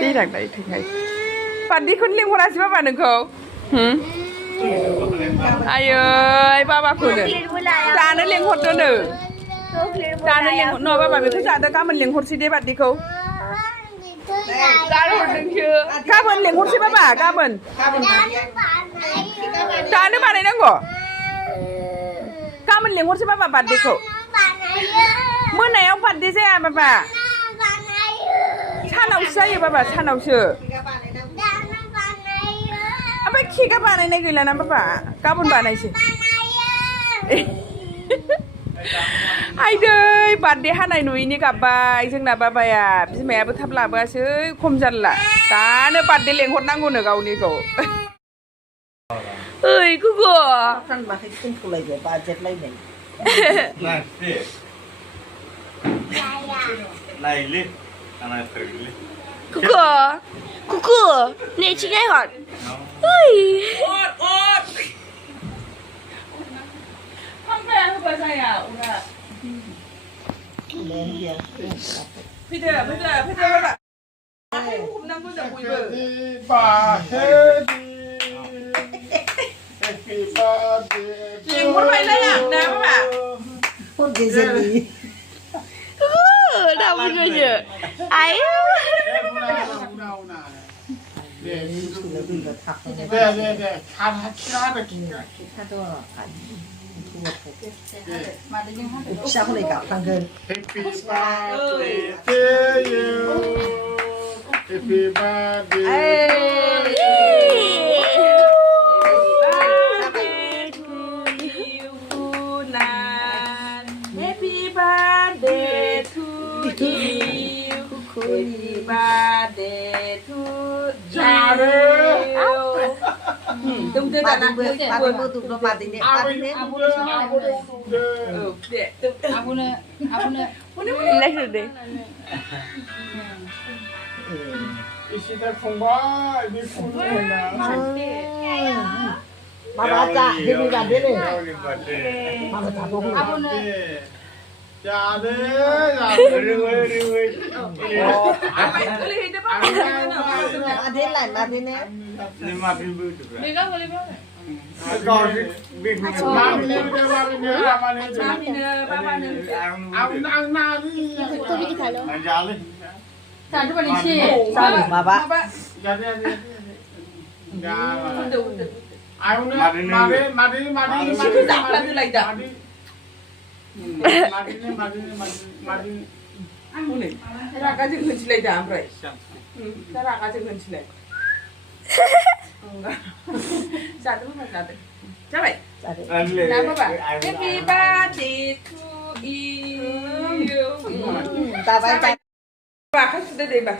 थैलांनाय थैनाय बार्डेखौनो लिंहरासै बाबा नोंखौ आयै बाबाखौनो दानो लेंहरदोनो दानो लेंहर न बाबा बेखौ जादो गाबोन लेंहरसै दे बार्डेखौ गाबोन लेंहरसै बाबा गाबोन दानो बानायनांगौ गाबोन लेंहरसै बाबा बार्डेखौ मोनायाव बार्डे जाया बाबा सानावसो जायो बाबा सानावसो ओमफ्राय केकआ बानायनाय गैलाना बाबा गाबोन बानायसै आइदै बार्डे हानाय नुयैनि गाबबाय जोंना बाबाया बिमायाबो थाब लाबोआसै खम जारला दानो बार्डे लेंहरनांगौनो गावनिखौ ओइ गुगु Kuku, kuku, ni cikai hot. Oi. Ot. Sampai apa saya? Udah. Pida, Pak. Aku hukum nang gua dah buiber. Happy birthday. Lembur baiklah ya, dah Pak. Pun Jiddi. Dah punya je. Ayo. Siapa lagi kau panggil? Happy birthday to you. Happy birthday. Happy birthday to you. Happy birthday to you. Tung tung tak nak buat tung tung mati ni. Abu ni lagi deh. Isi dah kongba, ini kongba. Mama aja, dia ni dah ni. Mama tak boleh. Abu ni. Jadi, riwai. Oh, apa boleh hidup apa? Ada lain, mati ni. Ni mati betul. Mereka boleh boleh. Kau ni, mami ni, bapa ni. Aku nak ni. Itu ni kita lo. Jadi. Satu balik sih. Satu, bapa. Jadi. Jadi. Aku nak mari. Siapa tak pernah like that? Mari. Aku ni. Cara kerja kunci lagi dah, Amray. Cara kerja kunci lagi. Satu mana satu? Siapa? Nama apa? Happy birthday to you. Tak baik. Apa sudah deh, Pak?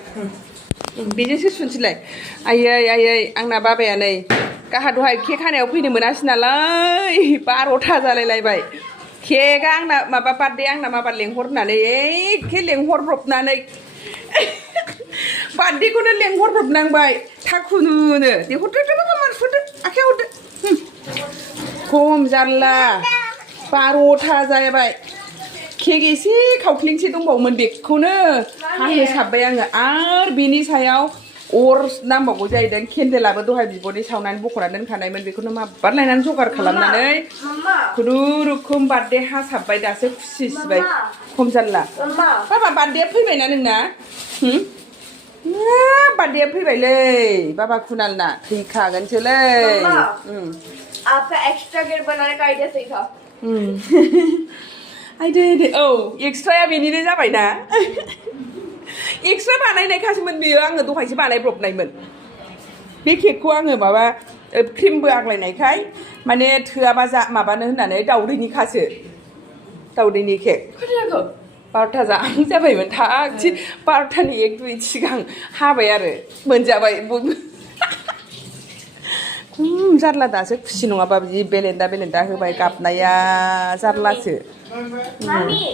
Biasa kunci lagi. Ayah, angna bapa ya ni. Kahadwai kek खानायाव फैनो मोनासै नालाय 12था जालायलायबाय केकआ आंना माबा बार्डे आंना माबा लेंहरनानै एखे लेंहरब्रबनानै बार्डेखौनो लेंहरब्रबनांबाय थाखुनुनो दे हरदो मानसिफोरदो आखायाव हरदो खम जारला 12था जाबाय केक एसे खावख्लिंसे दंबावोमोन बेखौनो हाहोसाबबाय आङो आरो बेनि सायाव अर नांबावगौ जाहैदों केन्डेलाबो दहाय बिब'नि सावनानै बख'ना दोनखानायमोन बेखौनो माबार लायनानै जगार खालामनानै खुनुरुखुम बार्डे हासाबबाय दासो खुसि सिबाय खम जारला बाबा बार्डेया फैबायना नोंना बार्डेया फैबायलै बाबा कुनालना फैखागोनसोलै आपका एक्स्ट्रा गेट बनाने का आइडिया सही था आइदे औ एक्सट्राया बेनिनो जाबायना एक्सट्रा बानायनायखासोमोन बेयो आङो दहायसो बानायब्रबनायमोन बे केकखौ आङो माबा क्रिमबो आग्लायनायखाय माने थोआबा जा माबानो होननानै दाउदैनिखासो दाउदैनि केक 12था जाहां जाबायमोन थागथि 12थानि 1-2 सिगां हाबाय आरो मोनजाबाय जारला दासो खुसि नङाबा बिदि बेलेन्दा होबाय गाबनाया जारलासो Mami,